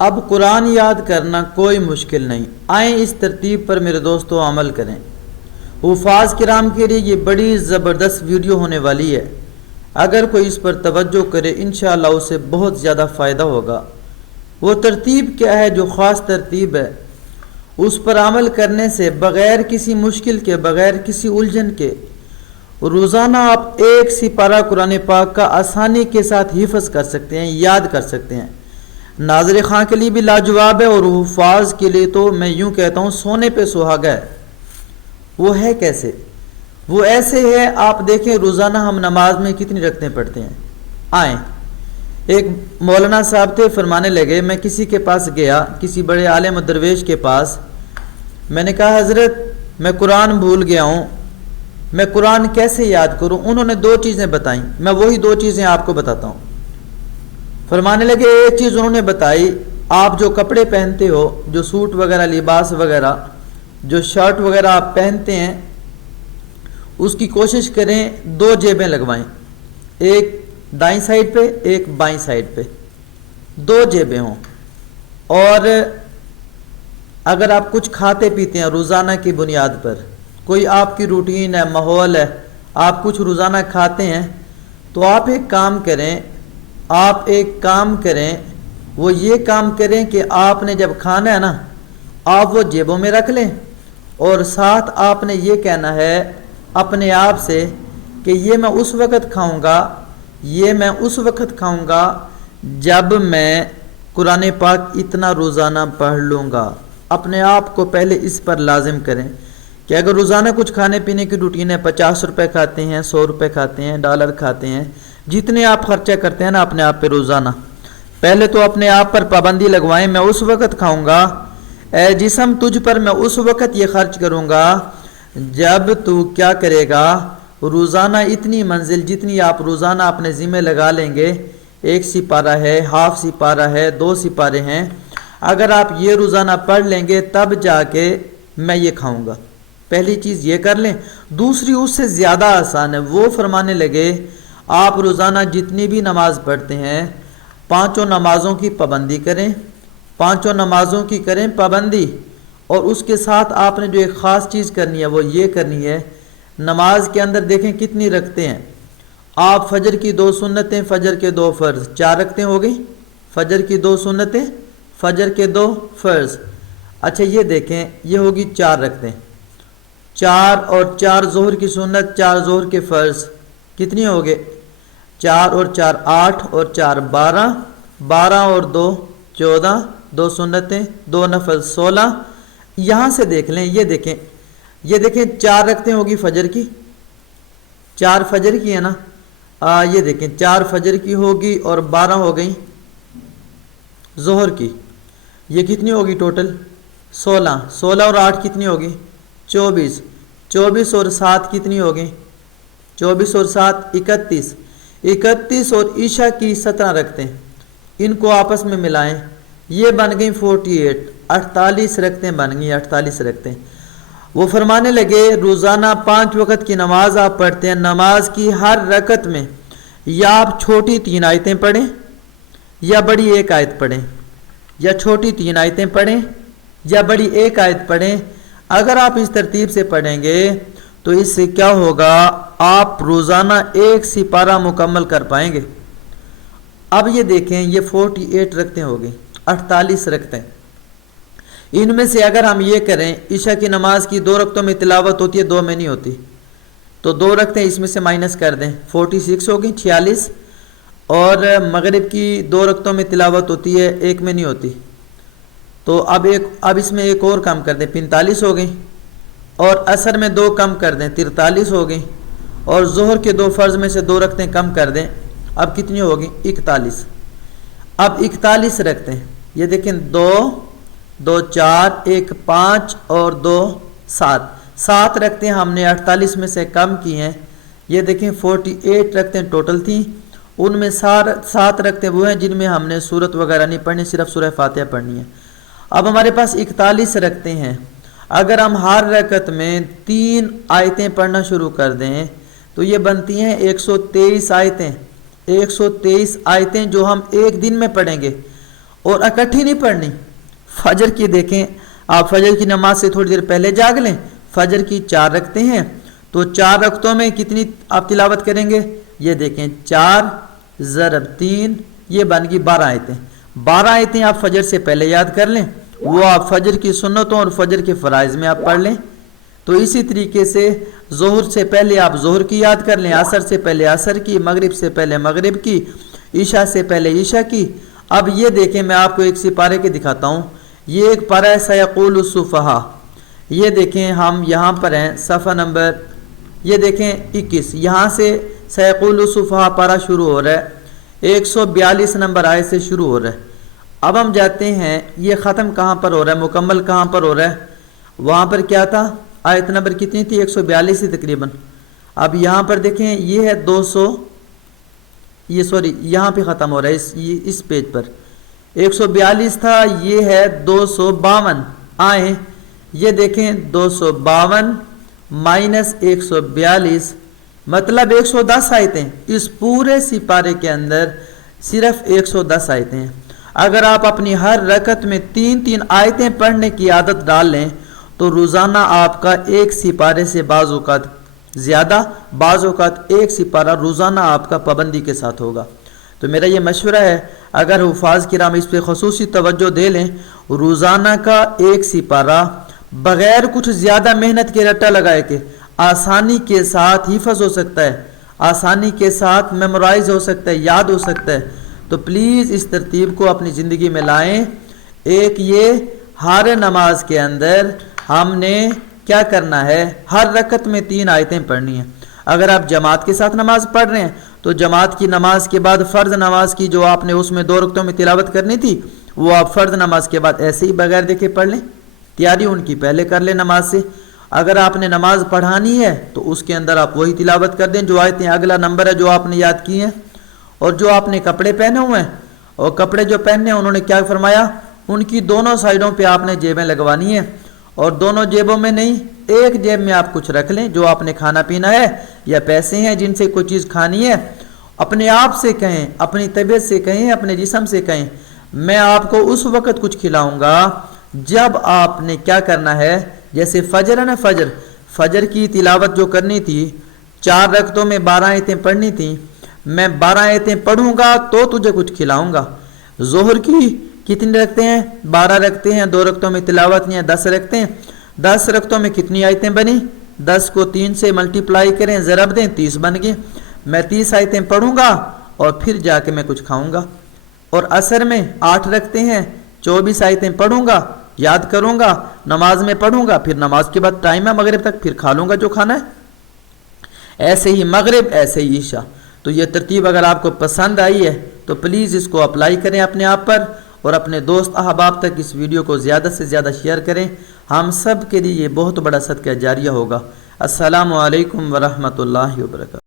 اب قرآن یاد کرنا کوئی مشکل نہیں، آئیں اس ترتیب پر میرے دوستو عمل کریں۔ حفاظ کرام کے لیے یہ بڑی زبردست ویڈیو ہونے والی ہے، اگر کوئی اس پر توجہ کرے انشاءاللہ اسے بہت زیادہ فائدہ ہوگا۔ وہ ترتیب کیا ہے جو خاص ترتیب ہے، اس پر عمل کرنے سے بغیر کسی مشکل کے، بغیر کسی الجھن کے روزانہ آپ ایک سپارہ قرآن پاک کا آسانی کے ساتھ حفظ کر سکتے ہیں، یاد کر سکتے ہیں۔ ناظر خان کے لیے بھی لاجواب ہے، اور حفاظ کے لیے تو میں یوں کہتا ہوں سونے پہ سہاگا ہے۔ وہ ہے کیسے؟ وہ ایسے ہے، آپ دیکھیں روزانہ ہم نماز میں کتنی رکعتیں پڑھتے ہیں۔ آئیں، ایک مولانا صاحب تھے، فرمانے لگے، میں کسی کے پاس گیا، کسی بڑے عالم و درویش کے پاس، میں نے کہا حضرت میں قرآن بھول گیا ہوں، میں قرآن کیسے یاد کروں؟ انہوں نے 2 چیزیں بتائیں، میں وہی 2 چیزیں آپ کو بتاتا ہوں۔ فرمانے لگے ایک چیز انہوں نے بتائی، آپ جو کپڑے پہنتے ہو، جو سوٹ وغیرہ، لباس وغیرہ، جو شرٹ وغیرہ آپ پہنتے ہیں، اس کی کوشش کریں 2 جیبیں لگوائیں، ایک دائیں سائڈ پہ، ایک بائیں سائڈ پہ، 2 جیبیں ہوں۔ اور اگر آپ کچھ کھاتے پیتے ہیں روزانہ کی بنیاد پر، کوئی آپ کی روٹین ہے، ماحول ہے، آپ کچھ روزانہ کھاتے ہیں، تو آپ ایک کام کریں، وہ یہ کام کریں کہ آپ نے جب کھانا ہے نا، آپ وہ جیبوں میں رکھ لیں، اور ساتھ آپ نے یہ کہنا ہے اپنے آپ سے کہ یہ میں اس وقت کھاؤں گا جب میں قرآن پاک اتنا روزانہ پڑھ لوں گا۔ اپنے آپ کو پہلے اس پر لازم کریں کہ اگر روزانہ کچھ کھانے پینے کی روٹین ہے، 50 روپے کھاتے ہیں، 100 روپے کھاتے ہیں، ڈالر کھاتے ہیں، جتنے آپ خرچہ کرتے ہیں نا اپنے آپ پہ روزانہ، پہلے تو اپنے آپ پر پابندی لگوائیں، میں اس وقت کھاؤں گا، اے جسم تجھ پر میں اس وقت یہ خرچ کروں گا جب تو کیا کرے گا، روزانہ اتنی منزل جتنی آپ روزانہ اپنے ذمہ لگا لیں گے، 1 سپارہ ہے، ہاف سپارہ ہے، 2 سپارے ہیں، اگر آپ یہ روزانہ پڑھ لیں گے تب جا کے میں یہ کھاؤں گا۔ پہلی چیز یہ کر لیں۔ دوسری اس سے زیادہ آسان ہے، وہ فرمانے لگے آپ روزانہ جتنی بھی نماز پڑھتے ہیں 5 نمازوں کی پابندی کریں، 5 نمازوں کی کریں پابندی، اور اس کے ساتھ آپ نے جو ایک خاص چیز کرنی ہے وہ یہ کرنی ہے، نماز کے اندر دیکھیں کتنی رکعتیں ہیں، آپ فجر کی 2 سنتیں، فجر کے 2 فرض، 4 رکعتیں ہو گئیں، فجر کی 2 سنتیں، فجر کے 2 فرض۔ اچھا یہ دیکھیں یہ ہوگی 4 رکعتیں، 4 اور 4 ظہر کی سنت، 4 ظہر کے فرض، کتنی ہو گئے؟ 4 اور 4 8 اور 4 12، 12 اور 2 14، 2 سنتیں، 2 نفل 16۔ یہاں سے دیکھ لیں، یہ دیکھیں 4 رکعتیں ہوگی فجر کی، 4 فجر کی ہے نا، یہ دیکھیں 4 فجر کی ہوگی اور 12 ہو گئیں ظہر کی، یہ کتنی ہوگی ٹوٹل؟ 16، 16 اور 8 کتنی ہوگی؟ 24، 24 اور 7 کتنی ہوگی؟ 24 اور 7 31، 31 اور عشاء کی 17 رکعتیں، ان کو آپس میں ملائیں، یہ بن گئیں 48، 48 رکعتیں بن گئیں، 48 رکعتیں۔ وہ فرمانے لگے روزانہ 5 وقت کی نماز آپ پڑھتے ہیں، نماز کی ہر رکعت میں یا آپ چھوٹی 3 آیتیں پڑھیں یا بڑی 1 آیت پڑھیں، یا چھوٹی 3 آیتیں پڑھیں یا بڑی 1 آیت پڑھیں۔ اگر آپ اس ترتیب سے پڑھیں گے تو اس سے کیا ہوگا، آپ روزانہ 1 سپارہ مکمل کر پائیں گے۔ اب یہ دیکھیں یہ 48 رکعتیں ہو گئی، 48 رکعتیں، ان میں سے اگر ہم یہ کریں، عشاء کی نماز کی 2 رکعتوں میں تلاوت ہوتی ہے، 2 میں نہیں ہوتی، تو 2 رکعتیں اس میں سے مائنس کر دیں، 46 ہو گئی، 46، اور مغرب کی 2 رکعتوں میں تلاوت ہوتی ہے، 1 میں نہیں ہوتی، تو اب اس میں 1 اور کم کر دیں، 45 ہو گئی، اور عصر میں 2 کم کر دیں، 43 ہو گئی، اور ظہر کے 2 فرض میں سے 2 رکعتیں کم کر دیں، اب کتنی ہوگی؟ 41۔ اب 41 رکعتیں، یہ دیکھیں 2 2 4 1 5 اور 2 7، 7 رکعتیں ہم نے 48 میں سے کم کی ہیں، یہ دیکھیں 48 رکعتیں ٹوٹل تھیں، ان میں 7 رکعتیں وہ ہیں جن میں ہم نے سورت وغیرہ نہیں پڑھنی، صرف سورہ فاتحہ پڑھنی ہے۔ اب ہمارے پاس 41 رکعتیں ہیں، اگر ہم ہر رکعت میں 3 آیتیں پڑھنا شروع کر دیں تو یہ بنتی ہیں 123 آیتیں، 123 آیتیں جو ہم ایک دن میں پڑھیں گے، اور اکٹھی نہیں پڑھنی۔ فجر کی دیکھیں، آپ فجر کی نماز سے تھوڑی دیر پہلے جاگ لیں، فجر کی 4 رکعتیں ہیں، تو 4 رکعتوں میں کتنی آپ تلاوت کریں گے؟ یہ دیکھیں 4 ضرب 3، یہ بن گئی 12 آیتیں۔ 12 آیتیں آپ فجر سے پہلے یاد کر لیں، وہ آپ فجر کی سنتوں اور فجر کے فرائض میں آپ پڑھ لیں۔ تو اسی طریقے سے ظہر سے پہلے آپ ظہر کی یاد کر لیں، عصر سے پہلے عصر کی، مغرب سے پہلے مغرب کی، عشاء سے پہلے عشاء کی۔ اب یہ دیکھیں، میں آپ کو ایک سپارے کے دکھاتا ہوں، یہ ایک پارہ ہے سیقول السفہاء، یہ دیکھیں ہم یہاں پر ہیں صفحہ نمبر، یہ دیکھیں 21، یہاں سے سیقول السفہاء پارہ شروع ہو رہا ہے، 142 نمبر آیت سے شروع ہو رہا ہے۔ اب ہم جاتے ہیں، یہ ختم کہاں پر ہو رہا ہے، مکمل کہاں پر ہو رہا ہے؟ وہاں پر کیا تھا؟ آیت نمبر کتنی تھی؟ 142 تھی تقریباً۔ اب یہاں پر دیکھیں، یہ ہے 200، یہ سوری یہاں پہ ختم ہو رہا ہے، اس پیج پر 142 تھا، یہ ہے 252 آئیں، یہ دیکھیں 252 مائنس 142 مطلب 110 آیتیں۔ اس پورے سپارے کے اندر صرف 110 آیتیں ہیں۔ اگر آپ اپنی ہر رکعت میں 3 آیتیں پڑھنے کی عادت ڈال لیں تو روزانہ آپ کا ایک سپارے سے بعض اوقات زیادہ، بعض اوقات ایک سپارہ روزانہ آپ کا پابندی کے ساتھ ہوگا۔ تو میرا یہ مشورہ ہے، اگر حفاظ کرام اس پہ خصوصی توجہ دے لیں، روزانہ کا ایک سپارہ بغیر کچھ زیادہ محنت کے رٹا لگائے کے آسانی کے ساتھ حفظ ہو سکتا ہے، آسانی کے ساتھ میمورائز ہو سکتا ہے، یاد ہو سکتا ہے۔ تو پلیز اس ترتیب کو اپنی زندگی میں لائیں۔ ایک یہ ہر نماز کے اندر ہم نے کیا کرنا ہے، ہر رکعت میں 3 آیتیں پڑھنی ہیں۔ اگر آپ جماعت کے ساتھ نماز پڑھ رہے ہیں تو جماعت کی نماز کے بعد فرض نماز کی جو آپ نے اس میں 2 رکعتوں میں تلاوت کرنی تھی، وہ آپ فرض نماز کے بعد ایسے ہی بغیر دیکھے پڑھ لیں، تیاری ان کی پہلے کر لیں نماز سے۔ اگر آپ نے نماز پڑھانی ہے تو اس کے اندر آپ وہی تلاوت کر دیں جو آیتیں اگلا نمبر ہے جو آپ نے یاد کی ہیں۔ اور جو آپ نے کپڑے پہنے ہوئے ہیں، اور کپڑے جو پہنے ہیں انہوں نے کیا فرمایا، ان کی دونوں سائڈوں پہ آپ نے جیبیں لگوانی ہیں، اور دونوں جیبوں میں نہیں، ایک جیب میں آپ کچھ رکھ لیں جو آپ نے کھانا پینا ہے یا پیسے ہیں جن سے کوئی چیز کھانی ہے۔ اپنے آپ سے کہیں، اپنی طبیعت سے کہیں، اپنے جسم سے کہیں، میں آپ کو اس وقت کچھ کھلاؤں گا جب آپ نے کیا کرنا ہے، جیسے فجر ہے نا، فجر کی تلاوت جو کرنی تھی 4 رکعتوں میں 12 آیتیں پڑھنی تھیں، میں 12 آیتیں پڑھوں گا تو تجھے کچھ کھلاؤں گا۔ ظہر کی کتنی رکھتے ہیں؟ 12 رکھتے ہیں، 2 رکعتوں میں تلاوت نہیں ہے، 10 رکھتے ہیں۔ 10 رکعتوں میں کتنی آیتیں بنی؟ 10 کو 3 سے ملٹیپلائی کریں، ضرب دیں، 30 بن گئے۔ میں 30 آیتیں پڑھوں گا اور پھر جا کے میں کچھ کھاؤں گا۔ اور عصر میں 8 رکھتے ہیں، 24 آیتیں پڑھوں گا، یاد کروں گا، نماز میں پڑھوں گا، پھر نماز کے بعد ٹائم ہے مغرب تک، پھر کھا لوں گا جو کھانا ہے۔ ایسے ہی مغرب، ایسے ہی عشاء۔ تو یہ ترتیب اگر آپ کو پسند آئی ہے تو پلیز اس کو اپلائی کریں اپنے آپ پر، اور اپنے دوست احباب تک اس ویڈیو کو زیادہ سے زیادہ شیئر کریں۔ ہم سب کے لیے یہ بہت بڑا صدقہ جاریہ ہوگا۔ السلام علیکم ورحمۃ اللہ وبرکاتہ۔